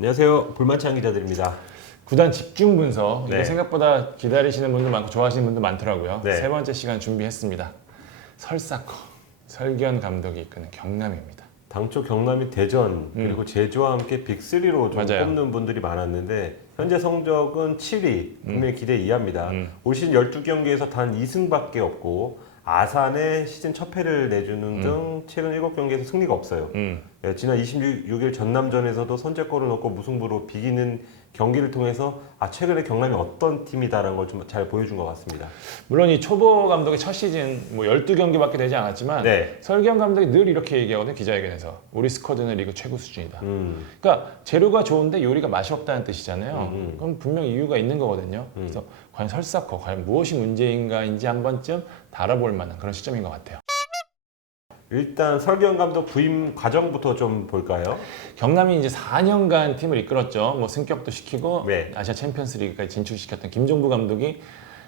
안녕하세요. 불만찬 기자들입니다. 구단 집중 분석. 네. 이거 생각보다 기다리시는 분들 많고 좋아하시는 분들 많더라고요. 네. 세 번째 시간 준비했습니다. 설사커, 설기현 감독이 이끄는 경남입니다. 당초 경남이 대전 그리고 제주와 함께 빅3로 좀 맞아요. 꼽는 분들이 많았는데 현재 성적은 7위, 분명히 기대 이하입니다. 올 시즌 12경기에서 단 2승밖에 없고 아산에 시즌 첫 패를 내주는 등 최근 7경기에서 승리가 없어요. 예, 지난 26일 전남전에서도 선제골을 넣고 무승부로 비기는 경기를 통해서 최근에 경남이 어떤 팀이다라는 걸 좀 잘 보여준 것 같습니다. 물론 이 초보 감독의 첫 시즌 12경기밖에 되지 않았지만 네. 설기현 감독이 늘 이렇게 얘기하거든요. 기자회견에서. 우리 스쿼드는 리그 최고 수준이다. 그러니까 재료가 좋은데 요리가 맛이 없다는 뜻이잖아요. 그럼 분명 이유가 있는 거거든요. 그래서 과연 설사커, 과연 무엇이 문제인가인지 한 번쯤 다뤄볼 만한 그런 시점인 것 같아요. 일단 설기현 감독 부임 과정부터 좀 볼까요? 경남이 이제 4년간 팀을 이끌었죠. 뭐 승격도 시키고 네. 아시아 챔피언스 리그까지 진출시켰던 김종부 감독이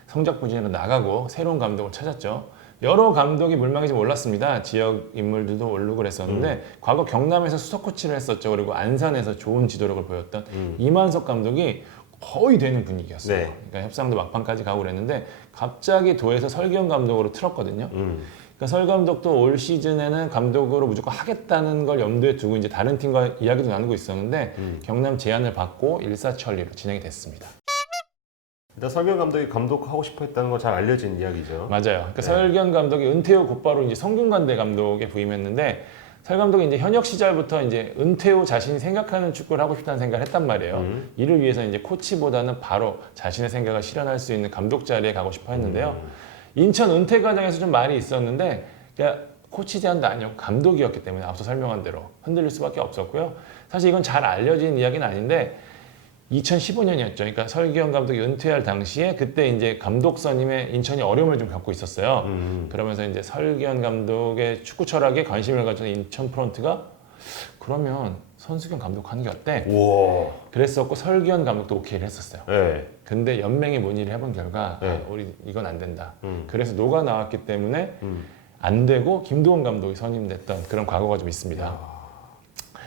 성적 부진으로 나가고 새로운 감독을 찾았죠. 여러 감독이 물망이 좀 올랐습니다. 지역 인물들도 오르고 그랬었는데 과거 경남에서 수석 코치를 했었죠. 그리고 안산에서 좋은 지도력을 보였던 이만석 감독이 거의 되는 분위기였어요. 네. 그러니까 협상도 막판까지 가고 그랬는데 갑자기 도에서 설기현 감독으로 틀었거든요. 그러니까 설 감독도 올 시즌에는 감독으로 무조건 하겠다는 걸 염두에 두고 이제 다른 팀과 이야기도 나누고 있었는데 경남 제안을 받고 일사천리로 진행이 됐습니다. 일단 설기현 감독이 감독하고 싶어 했다는 건 잘 알려진 이야기죠. 맞아요. 그러니까 설기현 감독이 은퇴 후 곧바로 이제 성균관대 감독에 부임했는데 설 감독이 이제 현역 시절부터 이제 은퇴 후 자신이 생각하는 축구를 하고 싶다는 생각을 했단 말이에요. 이를 위해서 이제 코치보다는 바로 자신의 생각을 실현할 수 있는 감독 자리에 가고 싶어 했는데요. 인천 은퇴 과정에서 좀 말이 있었는데 그러니까 코치 제안도 아니었고 감독이었기 때문에 앞서 설명한 대로 흔들릴 수밖에 없었고요. 사실 이건 잘 알려진 이야기는 아닌데 2015년이었죠. 그러니까 설기현 감독이 은퇴할 당시에 그때 이제 감독 선임에 인천이 어려움을 좀 겪고 있었어요. 그러면서 이제 설기현 감독의 축구 철학에 관심을 가진 인천 프런트가 그러면 선수경 감독하는 게 어때? 우와. 그랬었고 설기현 감독도 오케이를 했었어요. 네. 근데 연맹이 문의를 해본 결과 네. 우리 이건 안 된다. 그래서 노가 나왔기 때문에 안 되고 김도원 감독이 선임됐던 그런 과거가 좀 있습니다.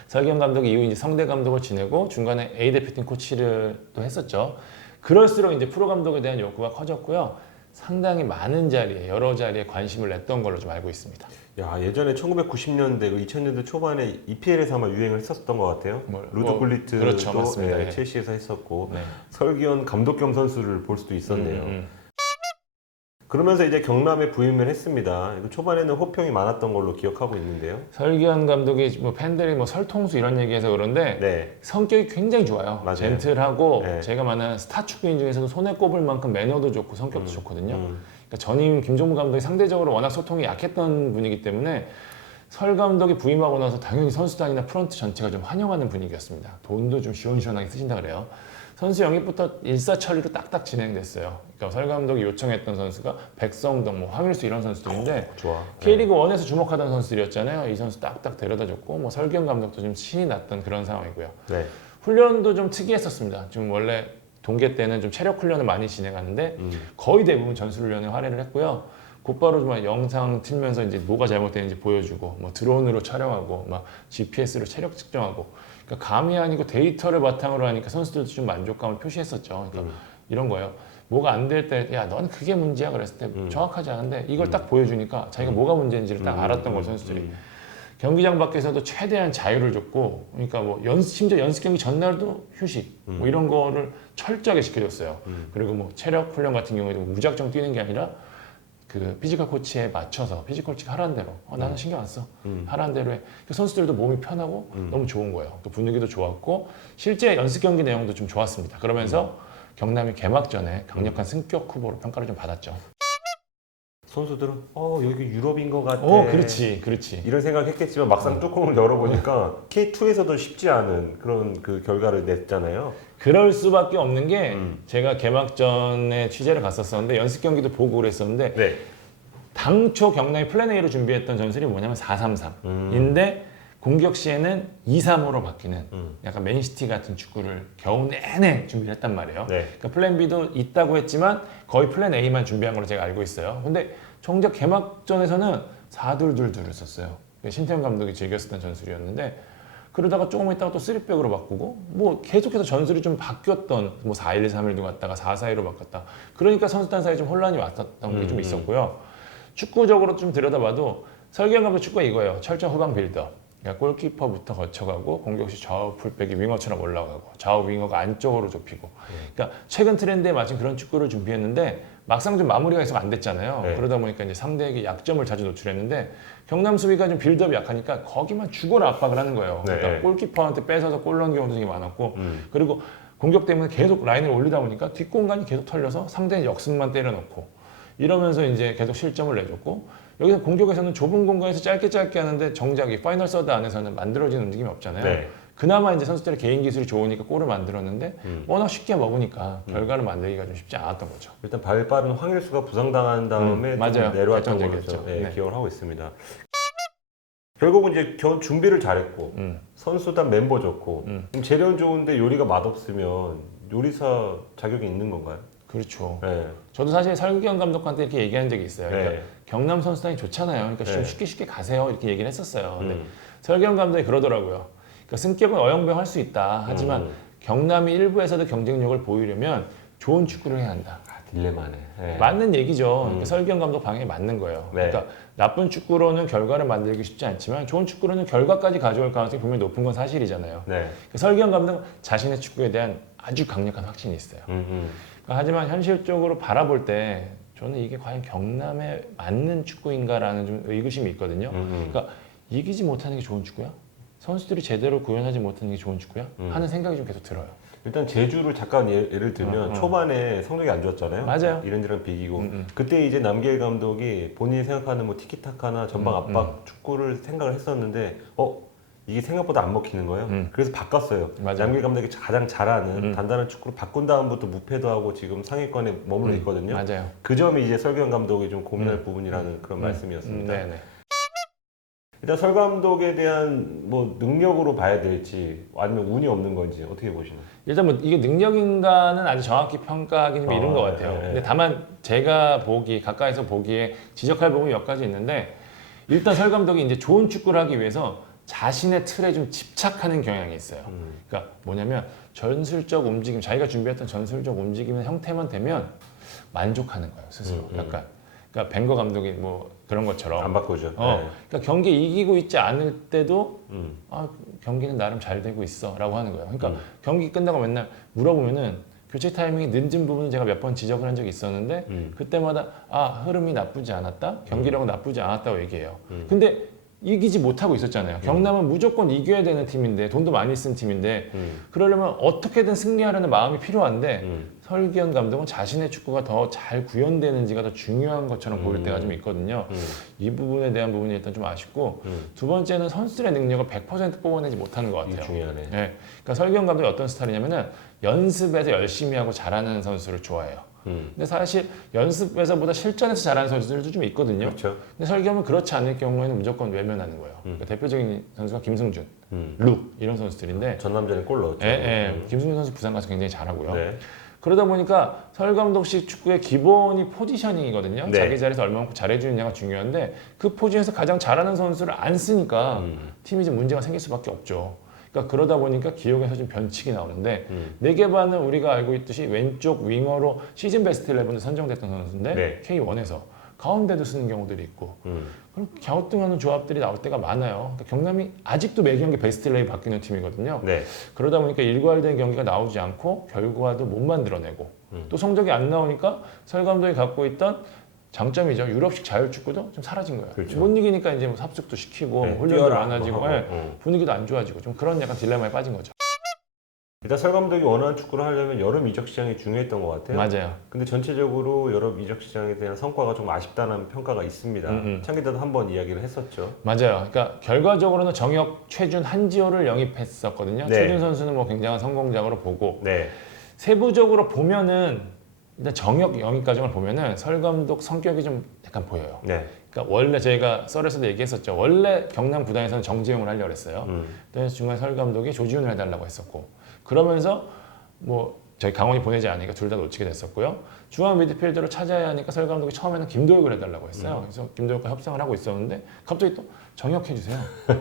설기현 감독이 이후 이제 성대 감독을 지내고 중간에 A 대표팀 코치를 또 했었죠. 그럴수록 이제 프로 감독에 대한 욕구가 커졌고요. 상당히 많은 자리에 여러 자리에 관심을 냈던 걸로 좀 알고 있습니다. 야, 예전에 1990년대, 2000년대 초반에 EPL에서 아마 유행을 했었던 것 같아요. 루드 굴리트도 그렇죠, 맞습니다. 예. 첼시에서 했었고 네. 설기현 감독 겸 선수를 볼 수도 있었네요. 그러면서 이제 경남에 부임을 했습니다. 초반에는 호평이 많았던 걸로 기억하고 있는데요. 설기현 감독이 뭐 팬들이 뭐 설통수 이런 얘기해서 그런데 네. 성격이 굉장히 좋아요. 맞아요. 젠틀하고 네. 제가 만난 스타 축구인 중에서도 손에 꼽을 만큼 매너도 좋고 성격도 좋거든요. 그러니까 전임 김종무 감독이 상대적으로 워낙 소통이 약했던 분이기 때문에 설 감독이 부임하고 나서 당연히 선수단이나 프런트 전체가 좀 환영하는 분위기였습니다. 돈도 좀 시원시원하게 쓰신다 그래요. 선수 영입부터 일사천리로 딱딱 진행됐어요. 그러니까 설 감독이 요청했던 선수가 백성동, 뭐 황일수 이런 선수들인데 좋아. K리그 1에서 주목하던 선수들이었잖아요. 이 선수 딱딱 데려다줬고 뭐 설기현 감독도 좀 신이 났던 그런 상황이고요. 네. 훈련도 좀 특이했었습니다. 좀 원래 동계 때는 좀 체력 훈련을 많이 진행하는데 거의 대부분 전술훈련에 할애를 했고요. 곧바로 좀 영상 틀면서 이제 뭐가 잘못되는지 보여주고 뭐 드론으로 촬영하고 막 GPS로 체력 측정하고 그러니까 감이 아니고 데이터를 바탕으로 하니까 선수들도 좀 만족감을 표시했었죠. 그러니까 이런 거예요. 뭐가 안 될 때, 야, 넌 그게 문제야 그랬을 때 정확하지 않은데 이걸 딱 보여주니까 자기가 뭐가 문제인지를 딱 알았던 거예요, 선수들이. 경기장 밖에서도 최대한 자유를 줬고, 그러니까 뭐 심지어 연습 경기 전날도 휴식, 뭐 이런 거를 철저하게 지켜줬어요. 그리고 뭐 체력 훈련 같은 경우에도 무작정 뛰는 게 아니라 그 피지컬 코치에 맞춰서 피지컬 코치가 하라는 대로 나는 신경 안 써. 하라는 대로 해. 그 선수들도 몸이 편하고 너무 좋은 거예요. 또 분위기도 좋았고 실제 연습 경기 내용도 좀 좋았습니다. 그러면서 경남이 개막전에 강력한 승격 후보로 평가를 좀 받았죠. 선수들은 여기 유럽인 것 같아. 그렇지. 이런 생각했겠지만 막상 뚜껑을 열어보니까 K2에서도 쉽지 않은 그런 그 결과를 냈잖아요. 그럴 수밖에 없는 게 제가 개막전에 취재를 갔었었는데 연습 경기도 보고 그랬었는데 네. 당초 경남이 플랜 A로 준비했던 전술이 뭐냐면 4-3-3인데 공격 시에는 2-3으로 바뀌는 약간 맨시티 같은 축구를 겨우 내내 준비를 했단 말이에요. 네. 그러니까 플랜 B도 있다고 했지만 거의 플랜 A만 준비한 걸로 제가 알고 있어요. 근데 정작 개막전에서는 4-2-2-2를 썼어요. 신태용 감독이 즐겼었던 전술이었는데 그러다가 조금 있다가 또 3백으로 바꾸고 뭐 계속해서 전술이 좀 바뀌었던 뭐 4-1-3-1도 갔다가 4-4-2로 바꿨다. 그러니까 선수단 사이에 좀 혼란이 왔었던 게 좀 있었고요. 축구적으로 좀 들여다봐도 설경 감독 축구가 이거예요. 철저 후방 빌드업. 그러니까 골키퍼부터 거쳐가고 공격 시 좌우 풀백이 윙어처럼 올라가고 좌우 윙어가 안쪽으로 좁히고. 그러니까 최근 트렌드에 맞춘 그런 축구를 준비했는데 막상 좀 마무리가 계속 안 됐잖아요. 네. 그러다 보니까 이제 상대에게 약점을 자주 노출했는데 경남 수비가 좀 빌드업이 약하니까 거기만 죽어라 압박을 하는 거예요. 네. 그러니까 골키퍼한테 뺏어서 골 넣은 경우도 되게 많았고 그리고 공격 때문에 계속 라인을 올리다 보니까 뒷공간이 계속 털려서 상대는 역습만 때려넣고 이러면서 이제 계속 실점을 내줬고 여기서 공격에서는 좁은 공간에서 짧게 하는데 정작 이 파이널 서드 안에서는 만들어지는 움직임이 없잖아요. 네. 그나마 이제 선수들의 개인 기술이 좋으니까 골을 만들었는데 워낙 쉽게 먹으니까 결과를 만들기가 좀 쉽지 않았던 거죠. 일단 발 빠른 황일수가 부상당한 다음에 좀 맞아요. 내려왔던 걸로 결정적이었죠. 네, 네. 기억을 하고 있습니다. 결국은 이제 준비를 잘했고 선수단 멤버 좋고 그럼 재련 좋은데 요리가 맛없으면 요리사 자격이 있는 건가요? 그렇죠. 네. 저도 사실 설경 감독한테 이렇게 얘기한 적이 있어요. 그러니까 네. 경남 선수단이 좋잖아요. 그러니까 좀 네. 쉽게 가세요. 이렇게 얘기를 했었어요. 근데 설경 감독이 그러더라고요. 그러니까 승격은 어영부영 할 수 있다. 하지만 경남이 일부에서도 경쟁력을 보이려면 좋은 축구를 해야 한다. 아, 딜레마네. 네. 맞는 얘기죠. 그러니까 설경 감독 방향이 맞는 거예요. 네. 그러니까 나쁜 축구로는 결과를 만들기 쉽지 않지만 좋은 축구로는 결과까지 가져올 가능성이 분명히 높은 건 사실이잖아요. 네. 그러니까 설경 감독은 자신의 축구에 대한 아주 강력한 확신이 있어요. 그러니까 하지만 현실적으로 바라볼 때 저는 이게 과연 경남에 맞는 축구인가라는 좀 의구심이 있거든요. 그러니까 이기지 못하는 게 좋은 축구야? 선수들이 제대로 구현하지 못하는 게 좋은 축구야? 하는 생각이 좀 계속 들어요. 일단 제주를 잠깐 예를 들면 초반에 성적이 안 좋았잖아요. 맞아요. 이런저런 비기고 그때 이제 남길 감독이 본인이 생각하는 뭐 티키타카나 전방 압박 축구를 생각을 했었는데 이게 생각보다 안 먹히는 거예요. 그래서 바꿨어요. 맞아요. 남길 감독이 가장 잘하는 단단한 축구로 바꾼 다음부터 무패도 하고 지금 상위권에 머물러 있거든요. 맞아요. 그 점이 이제 설경 감독이 좀 고민할 부분이라는 그런 말씀이었습니다. 네네. 일단 설 감독에 대한 뭐 능력으로 봐야 될지 아니면 운이 없는 건지 어떻게 보시나요? 일단 뭐 이게 능력인가는 아주 정확히 평가하기는 좀 이른 것 같아요. 네. 근데 다만 제가 가까이서 보기에 지적할 부분이 몇 가지 있는데 일단 설 감독이 이제 좋은 축구를 하기 위해서 자신의 틀에 좀 집착하는 경향이 있어요. 그러니까 뭐냐면 전술적 움직임, 자기가 준비했던 전술적 움직임의 형태만 되면 만족하는 거예요, 스스로. 약간. 그러니까 벵거 감독이 뭐 그런 것처럼 안 바꾸죠. 네. 그러니까 경기 이기고 있지 않을 때도 경기는 나름 잘 되고 있어라고 하는 거예요. 그러니까 경기 끝나고 맨날 물어보면은 교체 타이밍이 늦은 부분은 제가 몇 번 지적을 한 적이 있었는데 그때마다 흐름이 나쁘지 않았다, 경기력은 나쁘지 않았다고 얘기해요. 근데 이기지 못하고 있었잖아요. 경남은 무조건 이겨야 되는 팀인데 돈도 많이 쓴 팀인데 그러려면 어떻게든 승리하려는 마음이 필요한데 설기현 감독은 자신의 축구가 더 잘 구현되는지가 더 중요한 것처럼 보일 때가 좀 있거든요. 이 부분에 대한 부분이 일단 좀 아쉽고 두 번째는 선수들의 능력을 100% 뽑아내지 못하는 것 같아요. 이게 중요하네. 네. 그러니까 설기현 감독이 어떤 스타일이냐면은 연습에서 열심히 하고 잘하는 선수를 좋아해요. 근데 사실 연습에서보다 실전에서 잘하는 선수들도 좀 있거든요. 그렇죠. 근데 설경은 그렇지 않을 경우에는 무조건 외면하는 거예요. 그러니까 대표적인 선수가 김승준, 룩 이런 선수들인데 전남전에 골 넣었죠. 김승준 선수 부산 가서 굉장히 잘하고요. 네. 그러다 보니까 설 감독식 축구의 기본이 포지셔닝이거든요. 네. 자기 자리에서 얼마만큼 잘해주느냐가 중요한데 그 포지션에서 가장 잘하는 선수를 안 쓰니까 팀이 좀 문제가 생길 수밖에 없죠. 그러니까 그러다 보니까 기억에서 좀 변칙이 나오는데 네게바는 우리가 알고 있듯이 왼쪽 윙어로 시즌 베스트 11에 선정됐던 선수인데 네. K1에서 가운데도 쓰는 경우들이 있고 그럼 갸우뚱하는 조합들이 나올 때가 많아요. 그러니까 경남이 아직도 매 경기 베스트 11이 바뀌는 팀이거든요. 네. 그러다 보니까 일괄된 경기가 나오지 않고 결과도 못 만들어내고 또 성적이 안 나오니까 설 감독이 갖고 있던 장점이죠. 유럽식 자율축구도 좀 사라진 거예요. 그렇죠. 못 이기니까 이제 뭐 삽숙도 시키고 네, 훈련도 뛰어라, 많아지고 뭐 하고, 분위기도 안 좋아지고 좀 그런 약간 딜레마에 빠진 거죠. 일단 설 감독이 원하는 축구를 하려면 여름 이적 시장이 중요했던 것 같아요. 맞아요. 근데 전체적으로 여름 이적 시장에 대한 성과가 좀 아쉽다는 평가가 있습니다. 창기자도 한번 이야기를 했었죠. 맞아요. 그러니까 결과적으로는 정혁, 최준, 한지호를 영입했었거든요. 네. 최준 선수는 뭐 굉장한 성공작으로 보고 네. 세부적으로 보면은 일단 정혁 영입 과정을 보면은 설 감독 성격이 좀 약간 보여요. 네. 그러니까 원래 저희가 썰에서도 얘기했었죠. 원래 경남 구단에서는 정재용을 하려고 했어요. 그래서 중간 설 감독이 조지훈을 해달라고 했었고 그러면서 뭐 저희 강원이 보내지 않으니까 둘 다 놓치게 됐었고요. 중앙 미드필더를 찾아야 하니까 설 감독이 처음에는 김도혁을 해달라고 했어요. 그래서 김도혁과 협상을 하고 있었는데 갑자기 또 정혁 해주세요.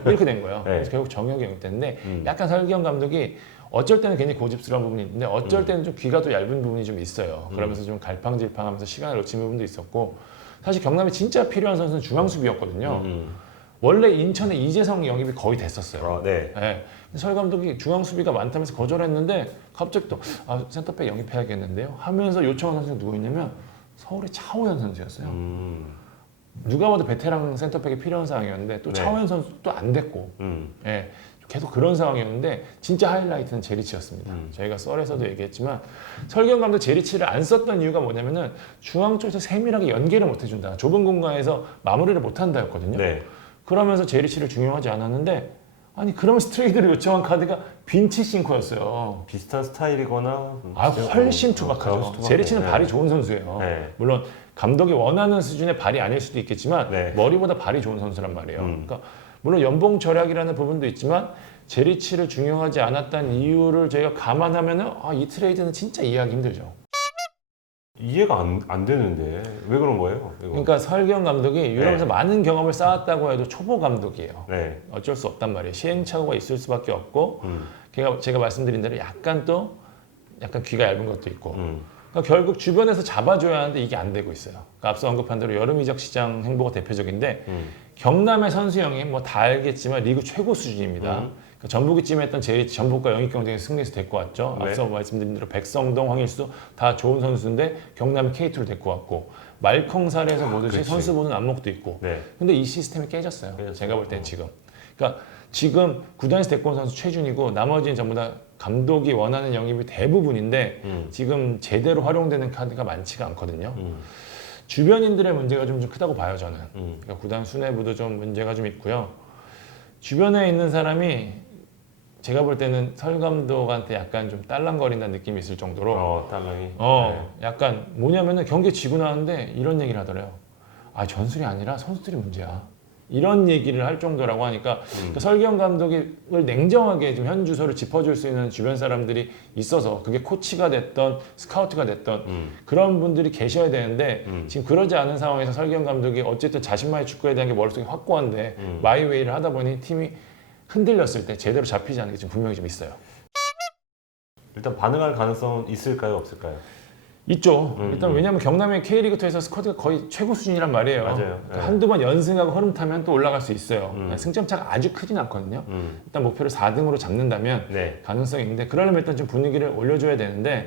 이렇게 된 거예요. 네. 그래서 결국 정혁이 영입됐는데 약간 설경 감독이 어쩔 때는 굉장히 고집스러운 부분이 있는데 어쩔 때는 좀 귀가 또 얇은 부분이 좀 있어요. 그러면서 좀 갈팡질팡하면서 시간을 놓치는 부분도 있었고 사실 경남에 진짜 필요한 선수는 중앙 수비였거든요. 원래 인천에 이재성 영입이 거의 됐었어요. 네. 네. 설 감독이 중앙 수비가 많다면서 거절했는데 갑자기 또 센터백 영입해야겠는데요 하면서 요청한 선수가 누구였냐면 서울의 차호연 선수였어요. 누가 봐도 베테랑 센터백이 필요한 상황이었는데 또 네. 차호연 선수 또 안 됐고 예, 계속 그런 상황이었는데 진짜 하이라이트는 제리치였습니다. 저희가 썰에서도 얘기했지만 설경 감독 제리치를 안 썼던 이유가 뭐냐면은 중앙 쪽에서 세밀하게 연계를 못 해준다. 좁은 공간에서 마무리를 못 한다였거든요. 네. 그러면서 제리치를 중용하지 않았는데 아니 그러면서 트레이드를 요청한 카드가 빈치 싱커였어요. 비슷한 스타일이거나 훨씬 투박하죠. 투박해. 제리치는 네. 발이 좋은 선수예요. 네. 물론 감독이 원하는 수준의 발이 아닐 수도 있겠지만 네. 머리보다 발이 좋은 선수란 말이에요. 그러니까 물론 연봉 절약이라는 부분도 있지만 제리치를 중용하지 않았다는 이유를 저희가 감안하면은 이 트레이드는 진짜 이해하기 힘들죠. 이해가 안 되는데 왜 그런 거예요? 이거? 그러니까 설경 감독이 유럽에서 네. 많은 경험을 쌓았다고 해도 초보 감독이에요. 네. 어쩔 수 없단 말이에요. 시행착오가 있을 수밖에 없고 제가 말씀드린 대로 약간 귀가 얇은 것도 있고 그러니까 결국 주변에서 잡아줘야 하는데 이게 안 되고 있어요. 그러니까 앞서 언급한 대로 여름 이적 시장 행보가 대표적인데 경남의 선수 영입 뭐 다 알겠지만 리그 최고 수준입니다. 그러니까 전북이 했던 제리치 전북과 영입 경쟁에서 승리해서 데리고 왔죠. 네. 앞서 말씀드린 대로 백성동, 황일수 다 좋은 선수인데 경남이 K2를 데리고 왔고 말컹사리에서 보듯이 그렇지. 선수 보는 안목도 있고 네. 근데 이 시스템이 깨졌어요. 제가 볼 땐 지금. 그러니까 지금 구단에서 데리고 온 선수 최준이고 나머지는 전부 다 감독이 원하는 영입이 대부분인데 지금 제대로 활용되는 카드가 많지가 않거든요. 주변인들의 문제가 좀 크다고 봐요, 저는. 그러니까 구단 수뇌부도 좀 문제가 좀 있고요. 주변에 있는 사람이 제가 볼 때는 설 감독한테 약간 좀 딸랑거린다는 느낌이 있을 정도로 딸랑이. 약간 뭐냐면은 경기 지고 나는데 이런 얘기를 하더래요. 전술이 아니라 선수들이 문제야. 이런 얘기를 할 정도라고 하니까 그러니까 설경 감독을 냉정하게 좀 현 주소를 짚어줄 수 있는 주변 사람들이 있어서 그게 코치가 됐던 스카우트가 됐던 그런 분들이 계셔야 되는데 지금 그러지 않은 상황에서 설경 감독이 어쨌든 자신만의 축구에 대한 게 머릿속에 확고한데 마이웨이를 하다 보니 팀이 흔들렸을 때 제대로 잡히지 않는 게 지금 분명히 좀 있어요. 일단 반응할 가능성은 있을까요, 없을까요? 있죠. 일단 왜냐하면 경남의 K리그 투에서 스쿼드가 거의 최고 수준이란 말이에요. 맞아요. 그러니까 네. 한두 번 연승하고 흐름 타면 또 올라갈 수 있어요. 승점 차가 아주 크진 않거든요. 일단 목표를 4등으로 잡는다면 네. 가능성이 있는데 그러려면 일단 좀 분위기를 올려줘야 되는데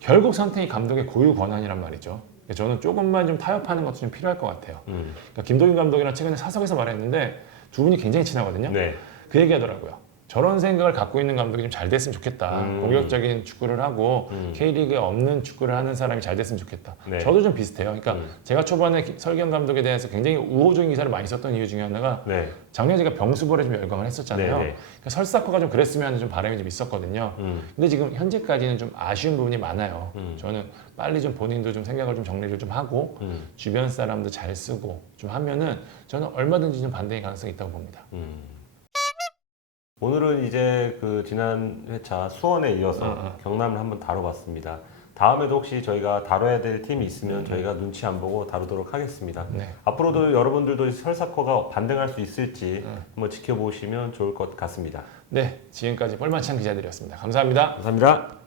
결국 선택이 감독의 고유 권한이란 말이죠. 그러니까 저는 조금만 좀 타협하는 것도 좀 필요할 것 같아요. 그러니까 김도균 감독이랑 최근에 사석에서 말했는데 두 분이 굉장히 친하거든요. 네. 그 얘기하더라고요. 저런 생각을 갖고 있는 감독이 좀 잘 됐으면 좋겠다. 공격적인 축구를 하고 K리그에 없는 축구를 하는 사람이 잘 됐으면 좋겠다. 네. 저도 좀 비슷해요. 그러니까 제가 초반에 설경 감독에 대해서 굉장히 우호적인 기사를 많이 썼던 이유 중에 하나가 네. 작년에 제가 병수볼에 좀 열광을 했었잖아요. 네, 네. 그러니까 설사커가 좀 그랬으면 좀 바람이 좀 있었거든요. 근데 지금 현재까지는 좀 아쉬운 부분이 많아요. 저는 빨리 좀 본인도 좀 생각을 좀 정리를 좀 하고 주변 사람도 잘 쓰고 좀 하면은 저는 얼마든지 좀 반대의 가능성이 있다고 봅니다. 오늘은 이제 그 지난 회차 수원에 이어서 경남을 한번 다뤄봤습니다. 다음에도 혹시 저희가 다뤄야 될 팀이 있으면 저희가 눈치 안 보고 다루도록 하겠습니다. 네. 앞으로도 여러분들도 설사커가 반등할 수 있을지 한번 지켜보시면 좋을 것 같습니다. 네, 지금까지 뻘만찬 기자들이었습니다. 감사합니다. 감사합니다.